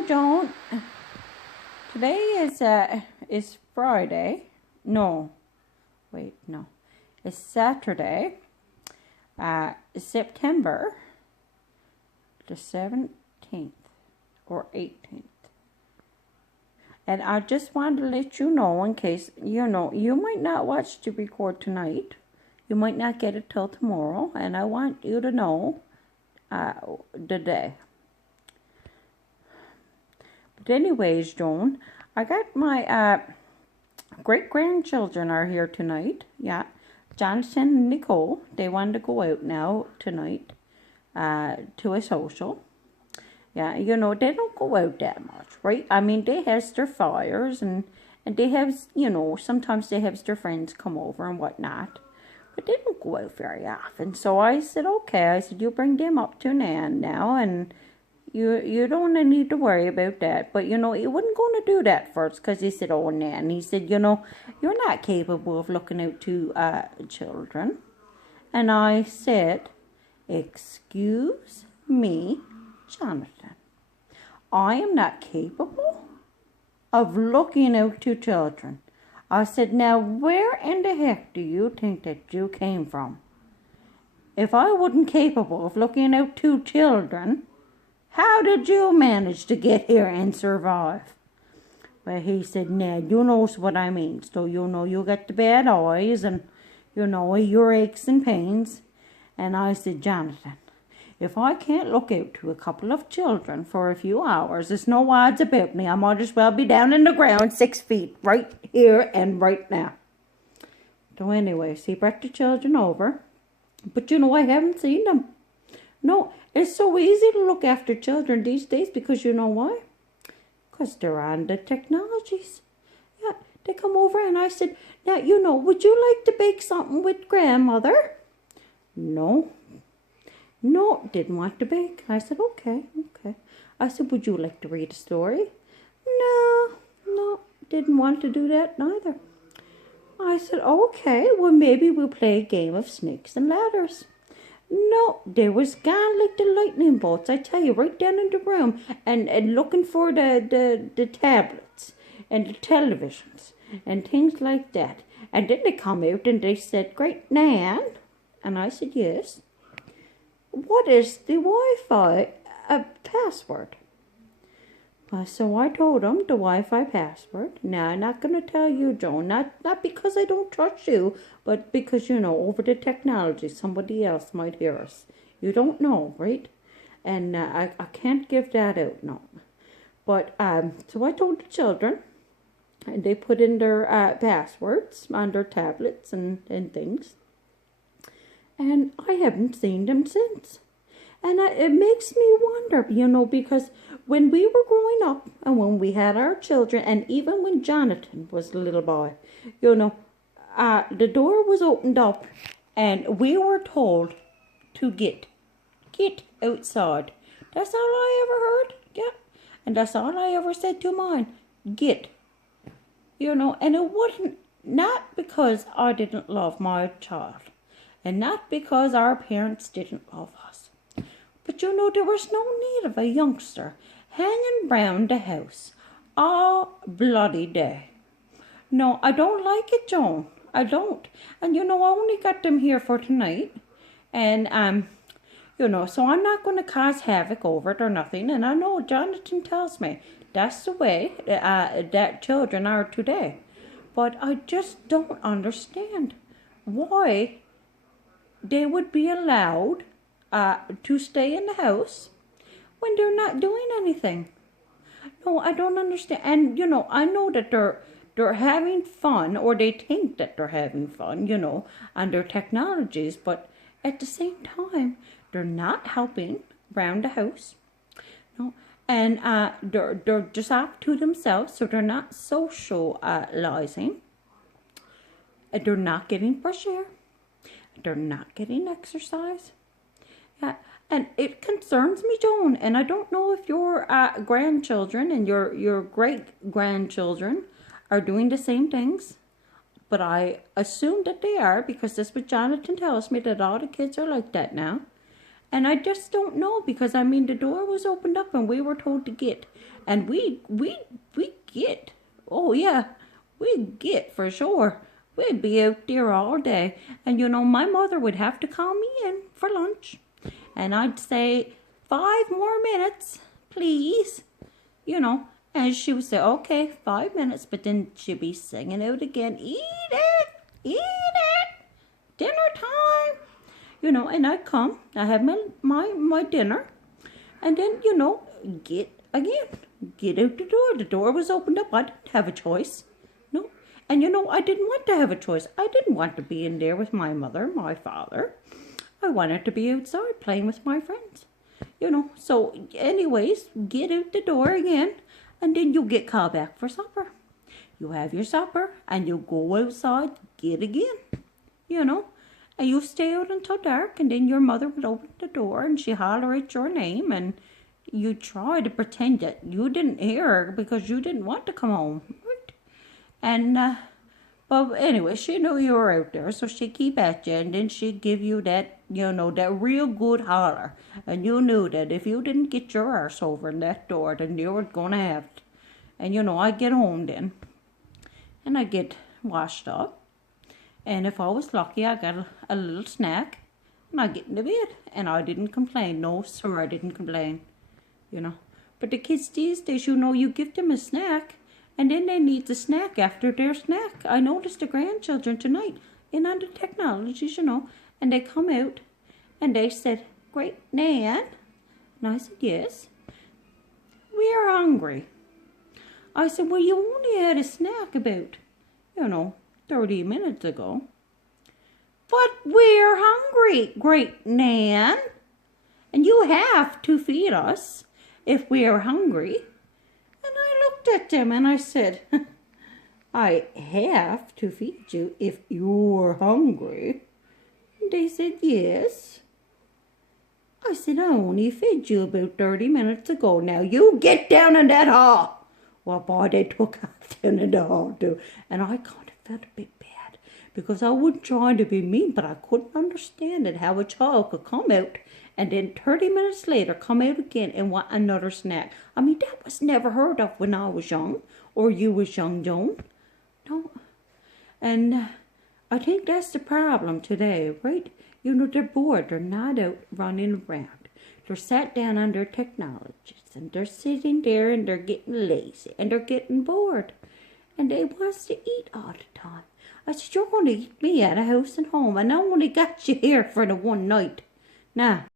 know, Joan, today is Friday. No, wait, no. It's Saturday, September the 17th or 18th. And I just wanted to let you know, in case, you might not watch the record tonight. You might not get it till tomorrow. And I want you to know the day. But anyways, Joan, I got my great-grandchildren are here tonight. Yeah. Jonathan and Nicole, they wanted to go out now tonight to a social. Yeah, they don't go out that much, right? I mean, they have their fires and they have, sometimes they have their friends come over and whatnot. But they don't go out very often. So I said, okay. I said, you bring them up to Nan now, and you don't need to worry about that. But, he wasn't going to do that first because he said, oh, Nan. He said, you're not capable of looking out to children. And I said, excuse me, Jonathan. I am not capable of looking out to children. I said, now where in the heck do you think that you came from? If I wasn't capable of looking out to children, how did you manage to get here and survive? But he said, Ned, you knows what I mean. So you got the bad eyes and, your aches and pains. And I said, Jonathan, if I can't look out to a couple of children for a few hours, there's no odds about me. I might as well be down in the ground 6 feet right here and right now. So anyways, he brought the children over. But I haven't seen them. No, it's so easy to look after children these days because you know why? Because they're on the technologies. Yeah, they come over and I said, now, would you like to bake something with grandmother? No, didn't want to bake. I said, okay. I said, would you like to read a story? No, didn't want to do that neither. I said, okay, well, maybe we'll play a game of snakes and ladders. No, they was gone like the lightning bolts, I tell you, right down in the room, and looking for the tablets and the televisions and things like that. And then they come out and they said, Great Nan, and I said, yes. What is the Wi-Fi password? Well, so I told him the Wi-Fi password. Now, I'm not going to tell you, Joan, not because I don't trust you, but because, over the technology, somebody else might hear us. You don't know, right? And I can't give that out, no. But, so I told the children, and they put in their passwords on their tablets and things. And I haven't seen them since. And it makes me wonder, because when we were growing up and when we had our children, and even when Jonathan was a little boy, the door was opened up and we were told to get outside. That's all I ever heard, yeah. And that's all I ever said to mine, get. And it wasn't, not because I didn't love my child. And not because our parents didn't love us. But there was no need of a youngster hanging round the house all bloody day. No, I don't like it, Joan. I don't. And I only got them here for tonight. And, so I'm not going to cause havoc over it or nothing. And I know Jonathan tells me that's the way that children are today. But I just don't understand why they would be allowed to stay in the house when they're not doing anything. No, I don't understand. And, I know that they're having fun, or they think that they're having fun, on their technologies. But at the same time, they're not helping around the house. No, and they're just off to themselves, so they're not socializing. They're not getting fresh air. They're not getting exercise. Yeah, and it concerns me, Joan. And I don't know if your grandchildren and your great-grandchildren are doing the same things. But I assume that they are, because that's what Jonathan tells me, that all the kids are like that now. And I just don't know because I mean the door was opened up and we were told to get, and we get. Oh yeah, we get for sure. We'd be out there all day, and my mother would have to call me in for lunch, and I'd say 5 more minutes, please, and she would say okay, 5 minutes, but then she'd be singing out again, eat it, dinner time. And I'd come, I have my dinner, and then, get out the door. The door was opened up. I didn't have a choice. No. And, I didn't want to have a choice. I didn't want to be in there with my mother, my father. I wanted to be outside playing with my friends. So anyways, get out the door again, and then you get called back for supper. You have your supper, and you go outside, get again, and you stay out until dark, and then your mother would open the door, and she holler at your name, and you try to pretend that you didn't hear her because you didn't want to come home, right? And, but anyway, she knew you were out there, so she'd keep at you, and then she'd give you that, that real good holler, and you knew that if you didn't get your arse over in that door, then you were going to have it. And, I'd get home then, and I'd get washed up. And if I was lucky, I got a little snack, and I get into bed, and I didn't complain. No, sir, I didn't complain, But the kids these days, you give them a snack, and then they need the snack after their snack. I noticed the grandchildren tonight, in on the technologies, and they come out, and they said, "Great Nan," and I said, "Yes." "We're hungry." I said, "Well, you only had a snack about, 30 minutes ago." "But we're hungry, Great Nan, and you have to feed us if we're hungry." And I looked at them and I said, "I have to feed you if you're hungry." And they said, "Yes." I said, "I only fed you about 30 minutes ago. Now you get down in that hall." Well, boy, they took off down in the hall too. And I kind of felt a bit bad because I wasn't trying to be mean, but I couldn't understand it, how a child could come out and then 30 minutes later come out again and want another snack. I mean, that was never heard of when I was young, or you was young, Joan. No. And I think that's the problem today, right? They're bored. They're not out running around. They're sat down on their technologies, and they're sitting there, and they're getting lazy, and they're getting bored, and they wants to eat all the time. I said, "You're going to eat me out of house and home, and I only got you here for the one night. Now,